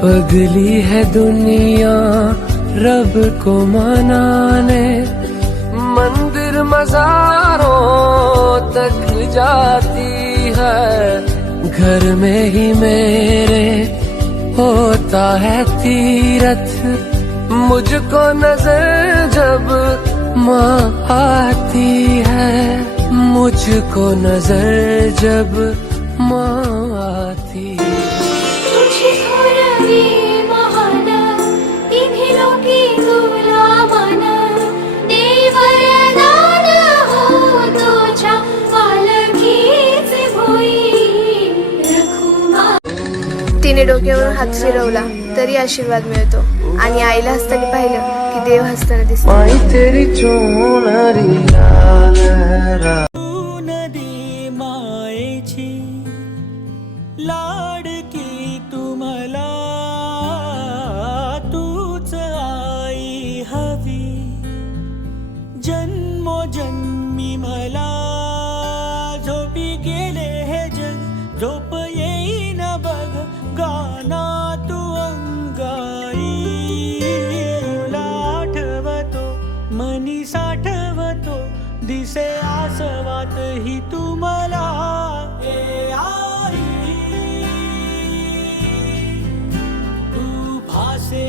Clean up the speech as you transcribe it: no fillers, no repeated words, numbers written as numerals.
पगली है दुनिया रब को मनाने, मंदिर मज़ारों तक जाती है। घर में ही मेरे होता है तीरथ, मुझको नजर जब माँ आती है, मुझको नजर जब माँ आती है। तिने डोक्यावरून हात फिरवला तरी आशीर्वाद मिळतो आणि आईला हसताना पाहिलं की देव हसताना दिसतो। तेरी नदी मायेची लाडकी तुम्हाला तूच आई हवी, जन्मोजन्मी मला झोपी गेले हे जग, झोप येईन बघ गाना तू अंगाई। तुला आठवतो मनी साठवतो दिसे आसवात ही तुम्हाला ए आई, तू भासे